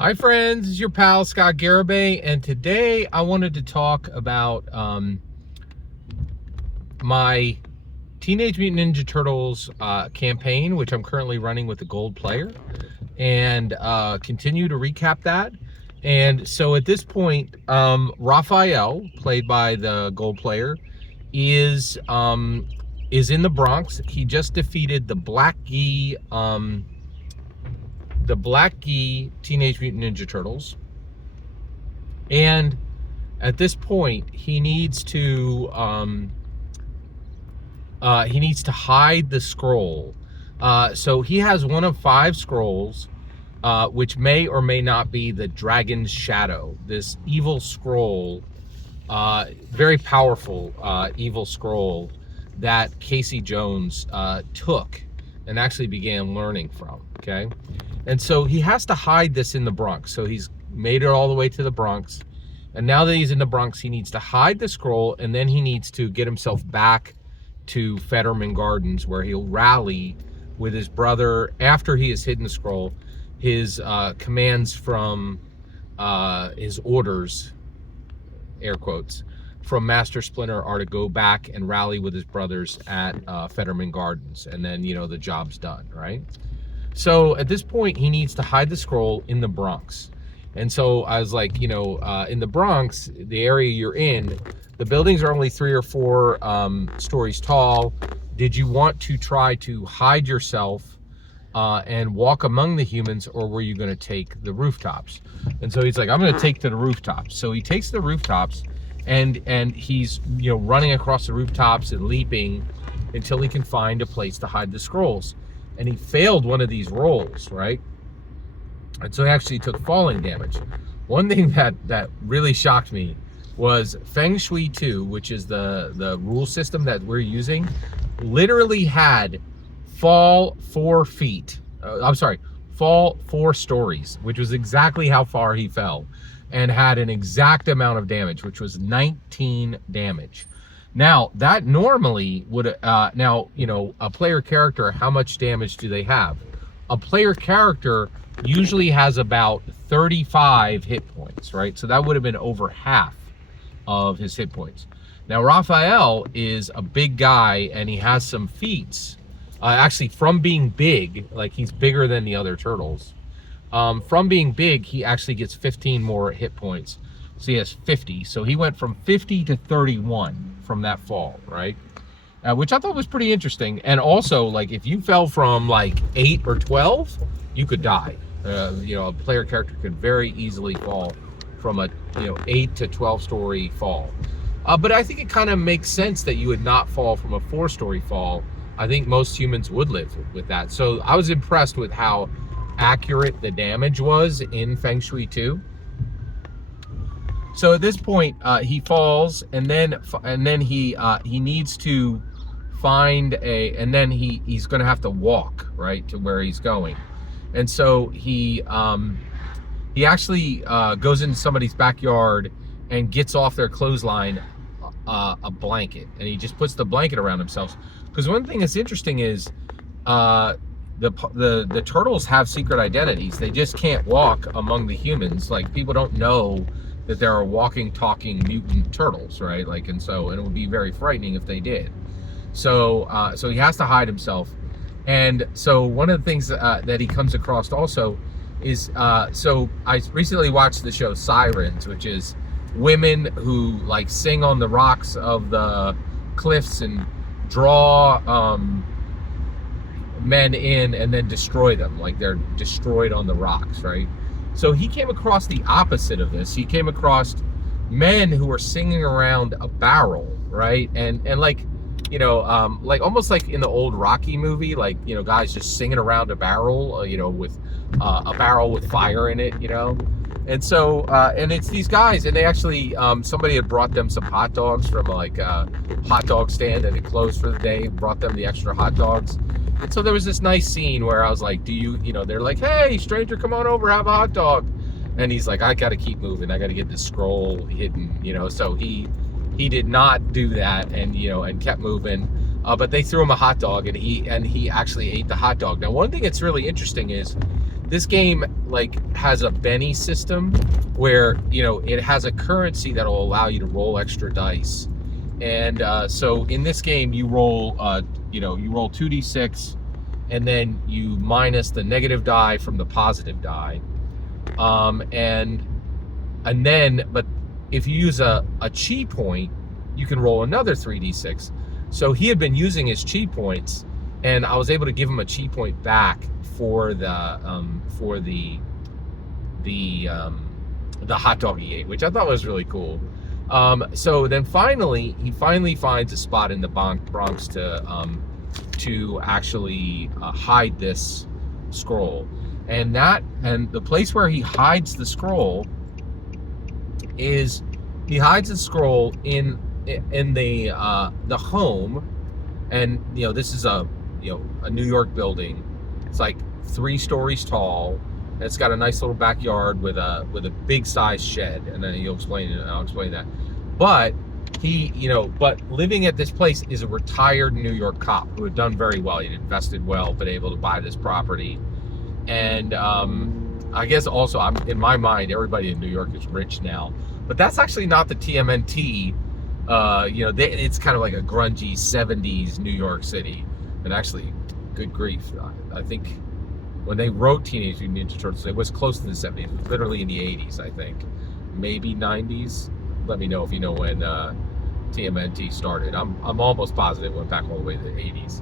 Hi friends, it's your pal Scott Garibay, and today I wanted to talk about my Teenage Mutant Ninja Turtles campaign, which I'm currently running with the gold player, and continue to recap that. And so at this point, Raphael, played by the gold player, is in the Bronx. He just defeated the Black Gi Teenage Mutant Ninja Turtles. And at this point, he needs to hide the scroll. So he has one of 5 scrolls, which may or may not be the Dragon's Shadow. This evil scroll, very powerful evil scroll that Casey Jones took and actually began learning from. Okay, and so he has to hide this in the Bronx. So he's made it all the way to the Bronx, and now that he's in the Bronx, he needs to hide the scroll, and then he needs to get himself back to Fetterman Gardens, where he'll rally with his brother after he has hidden the scroll. His commands from his orders, air quotes, from Master Splinter are to go back and rally with his brothers at Fetterman Gardens, and then the job's done, right? So at this point, he needs to hide the scroll in the Bronx. And so I was like, in the Bronx, the area you're in, the buildings are only 3 or 4 stories tall. Did you want to try to hide yourself and walk among the humans, or were you going to take the rooftops? And so he's like, I'm going to take to the rooftops. So he takes the rooftops, and he's running across the rooftops and leaping until he can find a place to hide the scrolls. And he failed one of these rolls, right? And so he actually took falling damage. One thing that really shocked me was Feng Shui 2, which is the rule system that we're using, literally had fall 4 feet. Fall 4 stories, which was exactly how far he fell, and had an exact amount of damage, which was 19 damage. Now, that normally would, a player character, how much damage do they have? A player character usually has about 35 hit points, right? So that would have been over half of his hit points. Now, Raphael is a big guy, and he has some feats. Actually, from being big, like he's bigger than the other turtles. From being big, he actually gets 15 more hit points. So he has 50. So he went from 50 to 31 from that fall, right? Which I thought was pretty interesting. And also, like, if you fell from like 8 or 12, you could die. A player character could very easily fall from a 8 to 12 story fall. But I think it kind of makes sense that you would not fall from a 4-story fall. I think most humans would live with that. So I was impressed with how accurate the damage was in Feng Shui 2. So at this point, he falls, and then he needs to find and then he's going to have to walk right to where he's going, and so he actually goes into somebody's backyard and gets off their clothesline a blanket, and he just puts the blanket around himself. Because one thing that's interesting is the turtles have secret identities. They just can't walk among the humans. Like, people don't know that there are walking, talking mutant turtles, right? Like, and it would be very frightening if they did. So he has to hide himself. And so one of the things that he comes across also is, so I recently watched the show Sirens, which is women who like sing on the rocks of the cliffs and draw men in and then destroy them. Like, they're destroyed on the rocks, right? So he came across the opposite of this. He came across men who were singing around a barrel, right? And like, like almost like in the old Rocky movie, like, guys just singing around a barrel, with a barrel with fire in it, And so, and it's these guys, and they actually, somebody had brought them some hot dogs from like a hot dog stand that had closed for the day, brought them the extra hot dogs. And so there was this nice scene where I was like, they're like, hey, stranger, come on over, have a hot dog. And he's like, I got to keep moving. I got to get this scroll hidden, so he did not do that, and kept moving. But they threw him a hot dog, and he actually ate the hot dog. Now, one thing that's really interesting is this game like has a Benny system where, you know, it has a currency that will allow you to roll extra dice. And so in this game, you roll, you roll 2d6, and then you minus the negative die from the positive die. And then, but if you use a chi point, you can roll another 3d6. So he had been using his chi points, and I was able to give him a chi point back for the hot dog he ate, which I thought was really cool. So then he finally finds a spot in the Bronx to actually hide this scroll, and the place where he hides the scroll is in the home, and you know, this is a New York building. It's like 3 stories tall. It's got a nice little backyard with a big size shed, and then I'll explain that. But but living at this place is a retired New York cop who had done very well. He'd invested well, been able to buy this property, and I guess also, in my mind, everybody in New York is rich now. But that's actually not the TMNT. It's kind of like a grungy 70s New York City, and actually, good grief, I think when they wrote Teenage Mutant Ninja Turtles, it was close to the 70s. It was literally in the 80s, I think, maybe 90s. Let me know if you know when TMNT started. I'm almost positive it went back all the way to the 80s.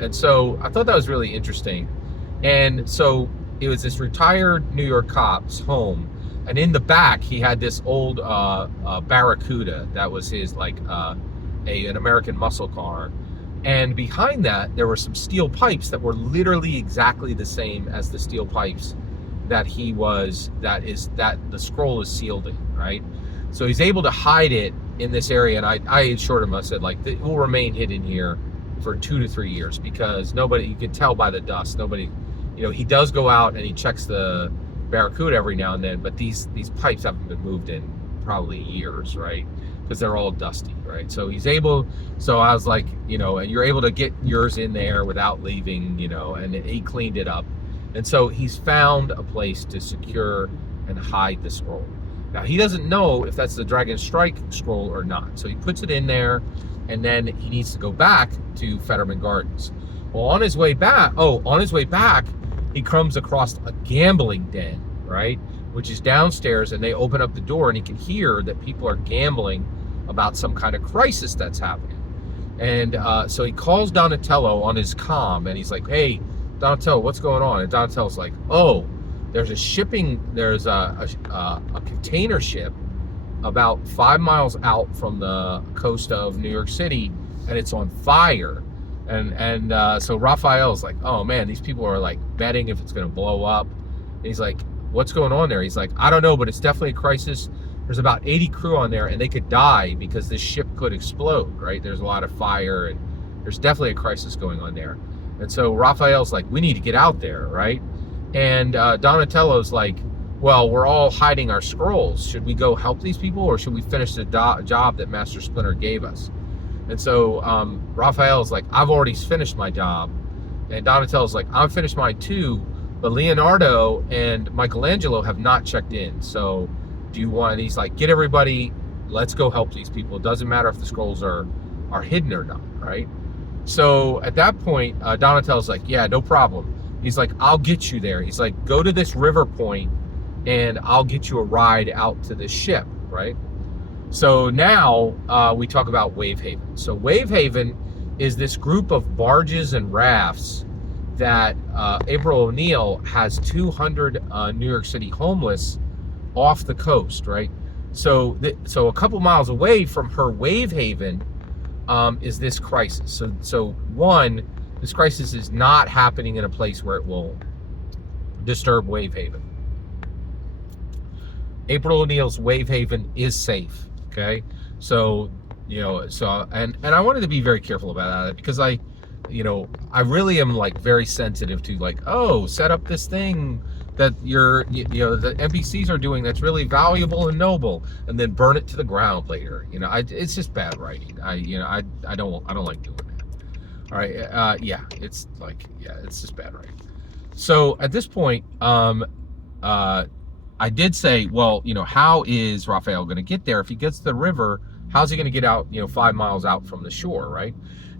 And so I thought that was really interesting. And so it was this retired New York cop's home, and in the back he had this old Barracuda that was his an American muscle car. And behind that, there were some steel pipes that were literally exactly the same as the steel pipes that the scroll is sealed in, right? So he's able to hide it in this area, and I assured him, I said, it will remain hidden here for 2 to 3 years, because you can tell by the dust, he does go out and he checks the Barracuda every now and then, but these pipes haven't been moved in probably years, right? Because they're all dusty, right? So I was like, and you're able to get yours in there without leaving, and he cleaned it up. And so he's found a place to secure and hide the scroll. Now, he doesn't know if that's the Dragon Strike scroll or not. So he puts it in there, and then he needs to go back to Fetterman Gardens. Well, on his way back, he comes across a gambling den, right? Which is downstairs, and they open up the door, and he can hear that people are gambling about some kind of crisis that's happening. And so he calls Donatello on his comm, and he's like, "Hey, Donatello, what's going on?" And Donatello's like, "Oh, there's a container ship about 5 miles out from the coast of New York City, and it's on fire." And so Raphael's like, "Oh man, these people are like betting if it's going to blow up." And he's like, "What's going on there?" He's like, "I don't know, but it's definitely a crisis. There's about 80 crew on there, and they could die because this ship could explode, right? There's a lot of fire, and there's definitely a crisis going on there." And so Raphael's like, "We need to get out there, right?" And Donatello's like, "Well, we're all hiding our scrolls. Should we go help these people, or should we finish the job that Master Splinter gave us?" And so Raphael's like, "I've already finished my job." And Donatello's like, "I've finished mine too, but Leonardo and Michelangelo have not checked in. So do you want," and he's like, "Get everybody, let's go help these people. It doesn't matter if the scrolls are hidden or not," right? So at that point, Donatello's like, "Yeah, no problem." He's like, "I'll get you there." He's like, "Go to this river point, and I'll get you a ride out to this ship," right? So now we talk about Wave Haven. So Wave Haven is this group of barges and rafts that April O'Neil has 200 New York City homeless off the coast, right? So a couple miles away from her Wave Haven is this crisis. So this crisis is not happening in a place where it will disturb Wave Haven. April O'Neil's Wave Haven is safe, okay? So, and I wanted to be very careful about that, because I really am very sensitive to set up this thing that the NPCs are doing that's really valuable and noble, and then burn it to the ground later. It's just bad writing. I don't like doing that. All right, it's just bad writing. So at this point, I did say, well, how is Raphael going to get there? If he gets to the river, how's he going to get out, 5 miles out from the shore, right?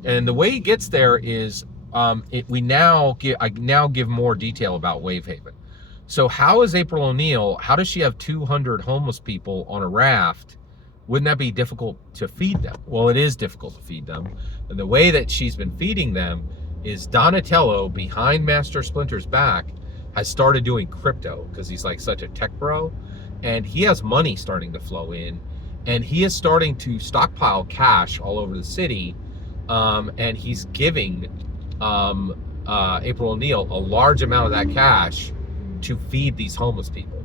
And the way he gets there is, I now give more detail about Wave Haven. So how is April O'Neil, how does she have 200 homeless people on a raft? Wouldn't that be difficult to feed them? Well, it is difficult to feed them. And the way that she's been feeding them is Donatello, behind Master Splinter's back, has started doing crypto because he's like such a tech bro. And he has money starting to flow in. And he is starting to stockpile cash all over the city. And he's giving April O'Neil a large amount of that cash to feed these homeless people.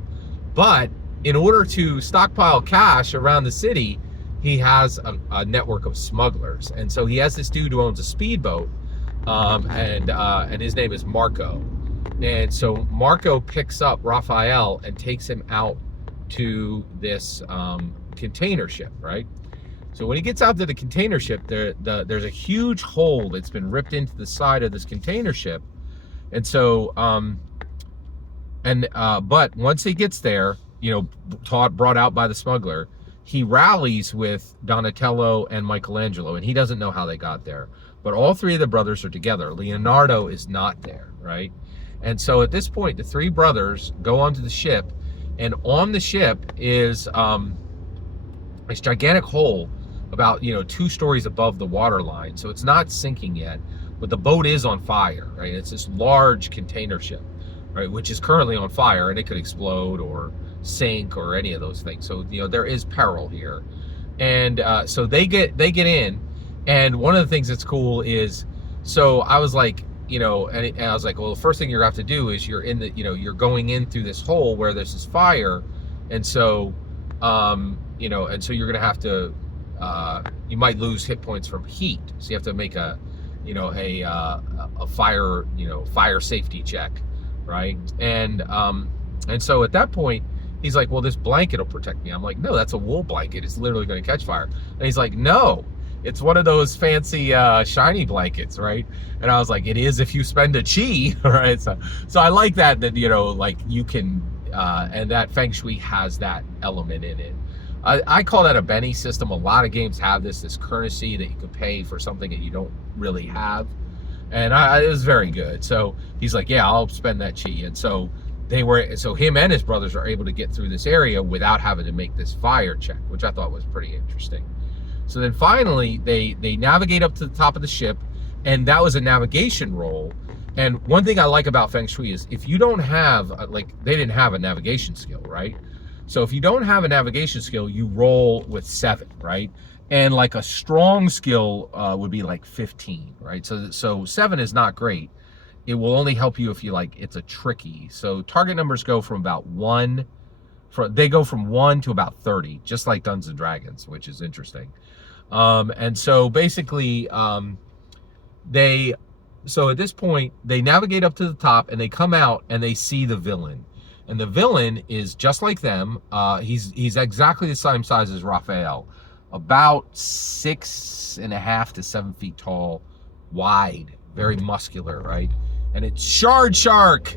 But in order to stockpile cash around the city, he has a network of smugglers. And so he has this dude who owns a speedboat, and his name is Marco. And so Marco picks up Raphael and takes him out to this container ship, right? So when he gets out to the container ship, there's a huge hole that's been ripped into the side of this container ship. And so, but once he gets there, brought out by the smuggler, he rallies with Donatello and Michelangelo, and he doesn't know how they got there. But all three of the brothers are together. Leonardo is not there, right? And so at this point, the three brothers go onto the ship, and on the ship is this gigantic hole about 2 stories above the water line. So it's not sinking yet, but the boat is on fire, right? It's this large container ship, right, which is currently on fire, and it could explode or sink or any of those things. So there is peril here, and so they get in. And one of the things that's cool is, so I was like, and I was like, well, the first thing you're gonna have to do is you're you're going in through this hole where there's this fire, and so and so you're gonna have to you might lose hit points from heat, so you have to make a fire fire safety check, right? And so at that point, he's like, well, this blanket will protect me. I'm like, no, that's a wool blanket. It's literally going to catch fire. And he's like, no, it's one of those fancy shiny blankets, right? And I was like, it is if you spend a chi, right? So I like that like you can, and that Feng Shui has that element in it. I call that a Benny system. A lot of games have this currency that you could pay for something that you don't really have. And it was very good. So he's like, yeah, I'll spend that chi. And so him and his brothers are able to get through this area without having to make this fire check, which I thought was pretty interesting. So then finally they navigate up to the top of the ship, and that was a navigation roll. And one thing I like about Feng Shui is if you don't have, they didn't have a navigation skill, right? So if you don't have a navigation skill, you roll with 7, right? And like a strong skill would be like 15, right? So 7 is not great. It will only help you if you it's a tricky. So target numbers go from about 1, they go from 1 to about 30, just like Dungeons and Dragons, which is interesting. And so basically, so at this point, they navigate up to the top, and they come out and they see the villain. And the villain is just like them. He's exactly the same size as Raphael, about 6.5 to 7 feet tall, wide, very muscular, right? And it's Shard Shark,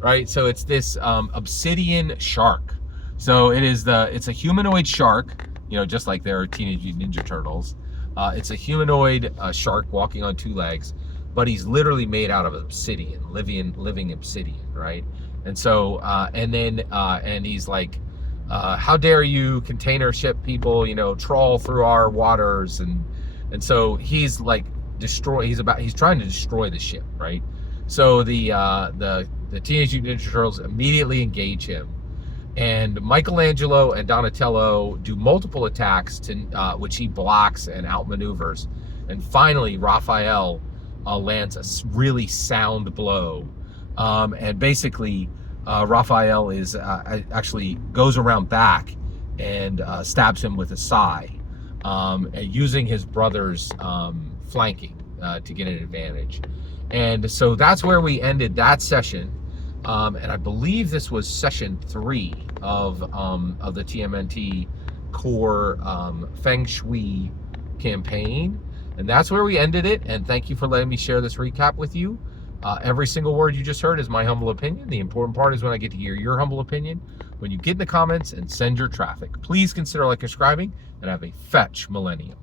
right? So it's this obsidian shark. So it's a humanoid shark, just like there are Teenage Mutant Ninja Turtles. It's a humanoid shark walking on 2 legs, but he's literally made out of obsidian, living obsidian, right? And so, and he's like, how dare you container ship people, trawl through our waters, and so he's like he's trying to destroy the ship, right? So the Teenage Mutant Ninja Turtles immediately engage him, and Michelangelo and Donatello do multiple attacks which he blocks and outmaneuvers, and finally Raphael lands a really sound blow, and basically Raphael is actually goes around back and stabs him with a sai, using his brother's flanking to get an advantage. And so that's where we ended that session, and I believe this was session 3 of the TMNT core Feng Shui campaign, and that's where we ended it. And thank you for letting me share this recap with you. Every single word you just heard is my humble opinion. The important part is when I get to hear your humble opinion, when you get in the comments and send your traffic. Please consider like and subscribing, and have a fetch millennium.